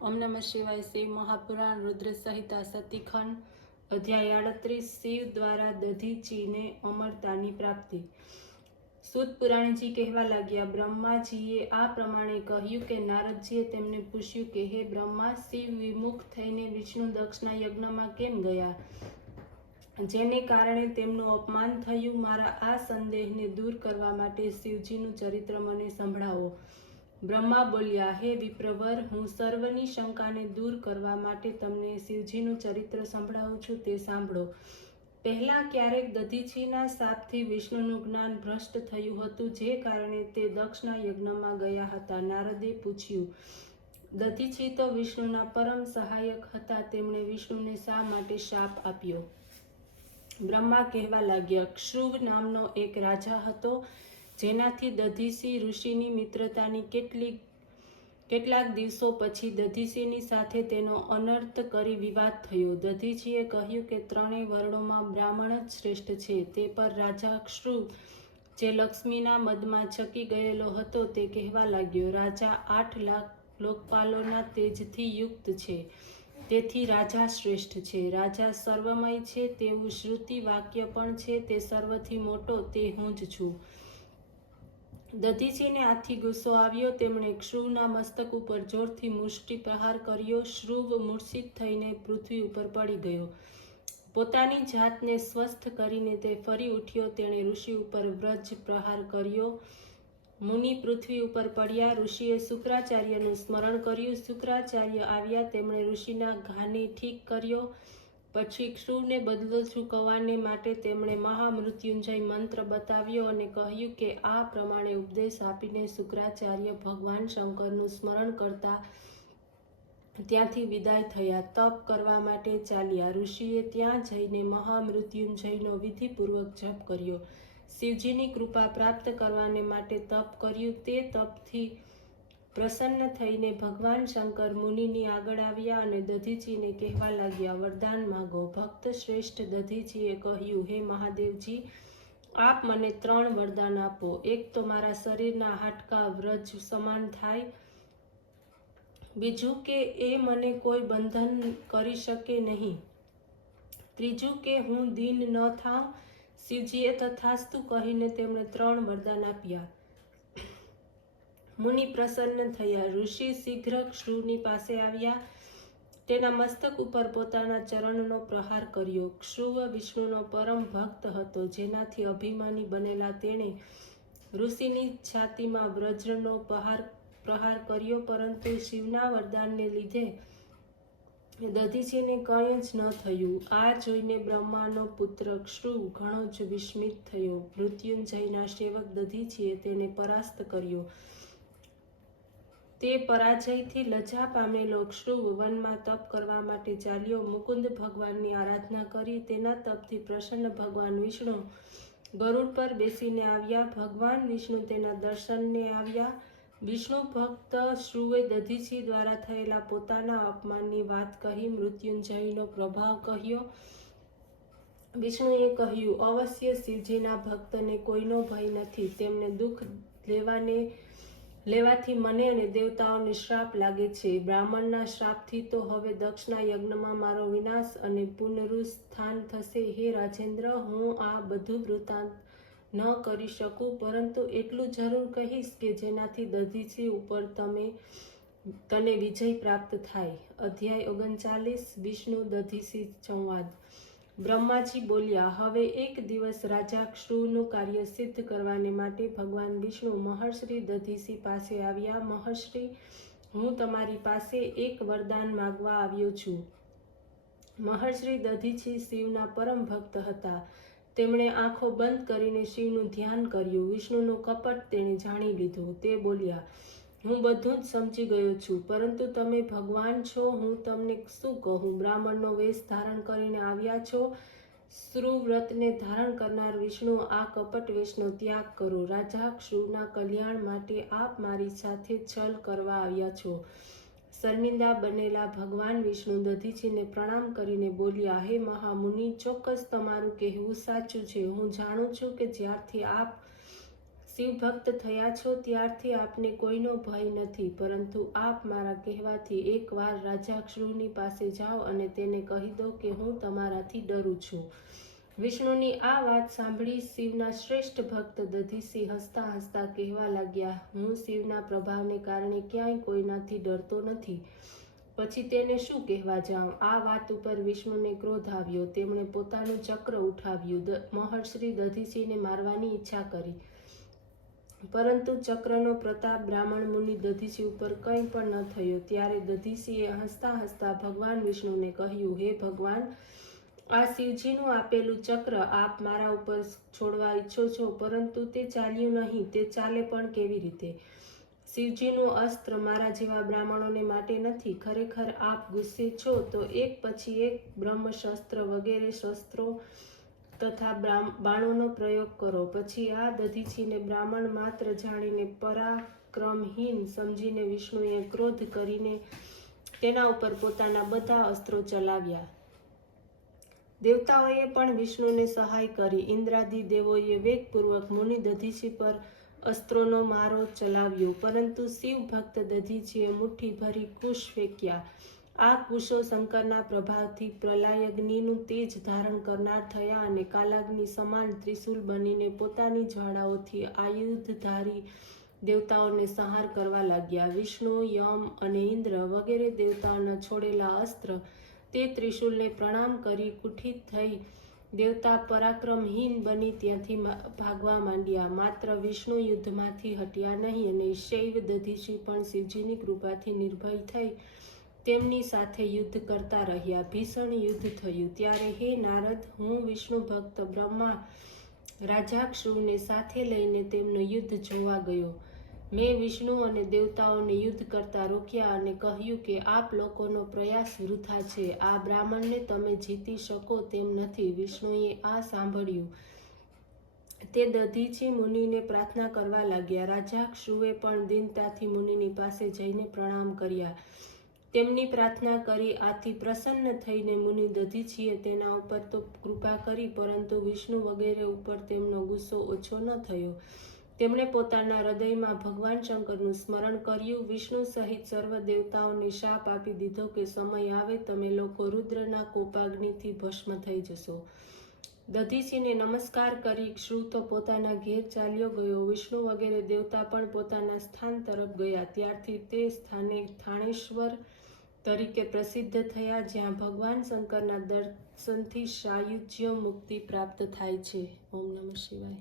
ओम नमः शिवाय। शिव महापुराण रुद्र संहिता सतीखंड अध्याय 38। शिव द्वारा दधीचीने अमरतानी प्राप्ति। सूत पुराणजी कहेवा लाग्या, ब्रह्माजीए आ प्रमाणे કહ્યું કે નારદજીએ તેમને પૂછ્યું કે હે બ્રહ્મા, શિવ વિમુખ થઈને વિષ્ણુ દક્ષના યજ્ઞમાં કેમ ગયા, જેને કારણે તેમનું અપમાન થયું? મારા આ સંદેહને દૂર કરવા માટે શિવજીનું ચરિત્ર મને સંભળાવો। બ્રહ્મા બોલ્યા, હે વિપ્રવર, હું સર્વની શંકાને દૂર કરવા માટે તમને શિવજીનું ચરિત્ર સંભળાવું છું, તે સાંભળો। પહેલા ક્યારેક દધીચીના શાપથી વિષ્ણુનું જ્ઞાન ભ્રષ્ટ થયું હતું, જે કારણે તે દક્ષના યજ્ઞમાં ગયા હતા। નારદે પૂછ્યું, દધીચી તો વિષ્ણુના પરમ સહાયક હતા, તેમણે વિષ્ણુને શા માટે શાપ આપ્યો? બ્રહ્મા કહેવા લાગ્યા, ક્ષુભ નામનો એક રાજા હતો, જેનાથી દધીચી ઋષિની મિત્રતાની કેટલાક દિવસો પછી દધીચીની સાથે તેનો અનર્થ કરી વિવાદ થયો। દધીચીએ કહ્યું કે ત્રણેય વર્ણોમાં બ્રાહ્મણ જ શ્રેષ્ઠ છે। તે પર રાજા ક્ષુભ, જે લક્ષ્મીના મદમાં ચકી ગયેલો હતો, તે કહેવા લાગ્યો, રાજા 8 લાખ લોકપાલોના તેજથી યુક્ત છે, તેથી રાજા શ્રેષ્ઠ છે। રાજા સર્વમય છે તેવું શ્રુતિ વાક્ય પણ છે, તે સર્વથી મોટો તે હું જ છું। દધીચીને આથી ગુસ્સો આવ્યો, તેમણે ક્ષુભના મસ્તક ઉપર જોરથી મુષ્ટિ પ્રહાર કર્યો। ક્ષુભ મૂર્છિત થઈને પૃથ્વી ઉપર પડી ગયો। પોતાની જાતને સ્વસ્થ કરીને તે ફરી ઉઠ્યો। તેણે ઋષિ ઉપર વ્રજ પ્રહાર કર્યો। મુનિ પૃથ્વી ઉપર પડ્યા। ઋષિએ શુક્રાચાર્યનું સ્મરણ કર્યું। શુક્રાચાર્ય આવ્યા, તેમણે ઋષિના ઘાને ઠીક કર્યો। પછી ક્ષુભને બદલો ચૂકવવાને માટે તેમણે મહામૃત્યુંજય મંત્ર બતાવ્યો અને કહ્યું કે આ પ્રમાણે ઉપદેશ આપીને શુક્રાચાર્ય ભગવાન શંકરનું સ્મરણ કરતા ત્યાંથી વિદાય થયા। તપ કરવા માટે ચાલ્યા। ઋષિએ ત્યાં જઈને મહામૃત્યુંજયનો વિધિપૂર્વક જપ કર્યો। શિવજીની કૃપા પ્રાપ્ત કરવાને માટે તપ કર્યું। તે તપથી પ્રસન્ન થઈને ભગવાન શંકર મુનિની આગળ આવ્યા અને દધીચીને કહેવા લાગ્યા, વરદાન માગો। ભક્ત શ્રેષ્ઠ દધીચીએ કહ્યું, હે મહાદેવજી, આપ મને 3 વરદાન આપો। એક તો મારા શરીરના હાડકાં વ્રજ સમાન થાય, બીજું કે એ મને કોઈ બંધન કરી શકે નહીં, ત્રીજું કે હું દીન ન થાઉં। શિવજીએ તથાસ્તુ કહીને તેમણે 3 વરદાન આપ્યા। મુનિ પ્રસન્ન થયા। ઋષિ શીઘ્ર ક્ષુભની પાસે આવ્યા, તેના મસ્તક ઉપર પોતાના ચરણનો પ્રહાર કર્યો। ક્ષુભ વિષ્ણુનો પરમ ભક્ત હતો, જેનાથી અભિમાની બનેલા તેણે ઋષિની છાતીમાં વજ્રનો પ્રહાર કર્યો, પરંતુ શિવના વરદાનને લીધે દધીચીને કંઈ જ ન થયું। આ જોઈને બ્રહ્માનો પુત્ર ક્ષુભ ઘણો જ વિસ્મિત થયો। મૃત્યુંજયના સેવક દધીચીએ તેને પરાસ્ત કર્યો। તે પરાજયથી લજ્જા પામેલો ક્ષુભ વનમાં તપ કરવા માટે ચાલ્યો। મુકુંદ ભગવાનની આરાધના કરી। તેના તપથી પ્રસન્ન ભગવાન વિષ્ણુ ગરુડ પર બેસીને આવ્યા। ભગવાન વિષ્ણુ તેના દર્શનને આવ્યા। વિષ્ણુ ભક્ત ક્ષુભે દધીચી દ્વારા થયેલા પોતાના અપમાનની વાત કહી, મૃત્યુંજયનો પ્રભાવ કહ્યો। વિષ્ણુએ કહ્યું, અવશ્ય શિવજીના ભક્તને કોઈનો ભય નથી, તેમને દુઃખ લેવાથી મને અને દેવતાઓને શ્રાપ લાગે છે। બ્રાહ્મણના શ્રાપથી તો હવે દક્ષના યજ્ઞમાં મારો વિનાશ અને પુનરુત્થાન થશે। હે રાજેન્દ્ર, હું આ બધું વૃત્તાંત ન કરી શકું, પરંતુ એટલું જરૂર કહીશ કે જેનાથી દધીચી ઉપર તને વિજય પ્રાપ્ત થાય। અધ્યાય 39 વિષ્ણુ દધીચી સંવાદ। બ્રહ્માજી બોલ્યા, હવે એક દિવસ રાજા ક્ષુભનું કાર્ય સિદ્ધ કરવાને માટે ભગવાન વિષ્ણુ મહર્ષિ દધીચી પાસે આવ્યા। મહર્ષિ, હું તમારી પાસે એક વરદાન માગવા આવ્યો છું। મહર્ષિ દધીચી શિવના પરમ ભક્ત હતા। તેમણે આંખો બંધ કરીને શિવનું ધ્યાન કર્યું। વિષ્ણુનું કપટ તેણે જાણી લીધું। તે બોલ્યા, હું બધું જ સમજી ગયો છું, પરંતુ તમે ભગવાન છો, હું તમને શું કહું? બ્રાહ્મણનો વેશ ધારણ કરીને આવ્યા છો। સુવ્રતને ધારણ કરનાર વિષ્ણુ, આ કપટ વેશનો ત્યાગ કરો। રાજા ક્ષુભના કલ્યાણ માટે આપ મારી સાથે છલ કરવા આવ્યા છો। શર્મિંદા બનેલા ભગવાન વિષ્ણુ દધીચીને પ્રણામ કરીને બોલ્યા, હે મહામુનિ, ચોક્કસ તમારું કહેવું સાચું છે। હું જાણું છું કે જ્યારથી આપ શિવ ભક્ત થયા છો ત્યારથી આપને કોઈનો ભય નથી, પરંતુ આપ મારા કહેવાથી એકવાર રાજાક્ષુની પાસે જાઓ અને તેને કહી દો કે હું તમારાથી ડરું છું. વિષ્ણુની આ વાત સાંભળી શિવના શ્રેષ્ઠ ભક્ત દધીચી હસતા હસતા કહેવા લાગ્યા, હું શિવના પ્રભાવને કારણે ક્યાંય કોઈનાથી ડરતો નથી, પછી તેને શું કહેવા જાઉં? આ વાત ઉપર વિષ્ણુને ક્રોધ આવ્યો. તેમણે પોતાનું ચક્ર ઉઠાવ્યું, મહર્ષિ દધીચીને મારવાની ઈચ્છા કરી, પરંતુ ચક્રનો પ્રતાપ બ્રાહ્મણ મુનિ દધીચી ઉપર કંઈ પણ ન થયો. ત્યારે દધીચીએ હસતા હસતા ભગવાન વિષ્ણુને કહ્યું, હે ભગવાન, આ શિવજીનું આપેલું ચક્ર આપ મારા ઉપર છોડવા ઈચ્છો છો, પરંતુ તે ચાલ્યું નહીં. તે ચાલે પણ કેવી રીતે? શિવજીનું અસ્ત્ર મારા જેવા બ્રાહ્મણોને માટે નથી. ખરેખર આપ ગુસ્સે છો તો એક પછી એક બ્રહ્મશસ્ત્ર વગેરે શસ્ત્રો તથા બાણોનો પ્રયોગ કરો. પછી આ દધીચીને બ્રાહ્મણ માત્ર જાણીને પરાક્રમહીન સમજીને વિષ્ણુએ ક્રોધ કરીને તેના ઉપર પોતાના બધા અસ્ત્રો ચલાવ્યા. દેવતાઓએ પણ વિષ્ણુને સહાય કરી. ઇન્દ્રાદિ દેવોએ વેગપૂર્વક મુનિ દધીચી પર અસ્ત્રોનો મારો ચલાવ્યો, પરંતુ શિવ ભક્ત દધીચીએ મુઠ્ઠી ભરી કુશ ફેંક્યા. આ કુશો શંકરના પ્રભાવથી પ્રલયાગ્નિનું તેજ ધારણ કરનાર થયા અને કાલાગ્નિ સમાન ત્રિશૂલ બનીને પોતાની જ્વાળાઓથી આયુધધારી દેવતાઓને સંહાર કરવા લાગ્યા. વિષ્ણુ, યમ અને ઇન્દ્ર વગેરે દેવતાઓના છોડેલા અસ્ત્ર તે ત્રિશૂલને પ્રણામ કરી કુંઠિત થઈ દેવતા પરાક્રમહીન બની ત્યાંથી ભાગવા માંડ્યા. માત્ર વિષ્ણુ યુદ્ધમાંથી હટ્યા નહીં અને શૈવ દધીચી પણ શિવજીની કૃપાથી નિર્ભય થઈ તેમની સાથે યુદ્ધ કરતા રહ્યા. ભીષણ યુદ્ધ થયું. ત્યારે હે નારદ, હું વિષ્ણુ ભક્ત બ્રહ્મા રાજાક્ષુને સાથે લઈને તેમનું યુદ્ધ જોવા ગયો. મેં વિષ્ણુ અને દેવતાઓને યુદ્ધ કરતા રોક્યા અને કહ્યું કે આપ લોકોનો પ્રયાસ વૃથા છે. આ બ્રાહ્મણને તમે જીતી શકો તેમ નથી. વિષ્ણુએ આ સાંભળ્યું તે દધીચી મુનિને પ્રાર્થના કરવા લાગ્યા. રાજાક્ષુએ પણ દીનતાથી મુનિની પાસે જઈને પ્રણામ કર્યા. તેમની પ્રાર્થના કરી આથી પ્રસન્ન થઈને મુનિ દધીચીએ તેના ઉપર તો કૃપા કરી, પરંતુ વિષ્ણુ વગેરે ઉપર તેમનો ગુસ્સો ઓછો ન થયો. તેમણે પોતાના હૃદયમાં ભગવાન શંકરનું સ્મરણ કર્યું. વિષ્ણુ સહિત સર્વ દેવતાઓને શાપ આપી દીધો કે સમય આવે તમે લોકો રુદ્રના કોપાગ્નિથી ભસ્મ થઈ જશો. દધીચીને નમસ્કાર કરી ક્ષુ તો પોતાના ઘેર ચાલ્યો ગયો. વિષ્ણુ વગેરે દેવતા પણ પોતાના સ્થાન તરફ ગયા. ત્યારથી તે સ્થાને થાણેશ્વર તરીકે પ્રસિદ્ધ થયા, જ્યાં ભગવાન શંકરના દર્શનથી સાયુજ્ય મુક્તિ પ્રાપ્ત થાય છે. ઓમ નમઃ શિવાય.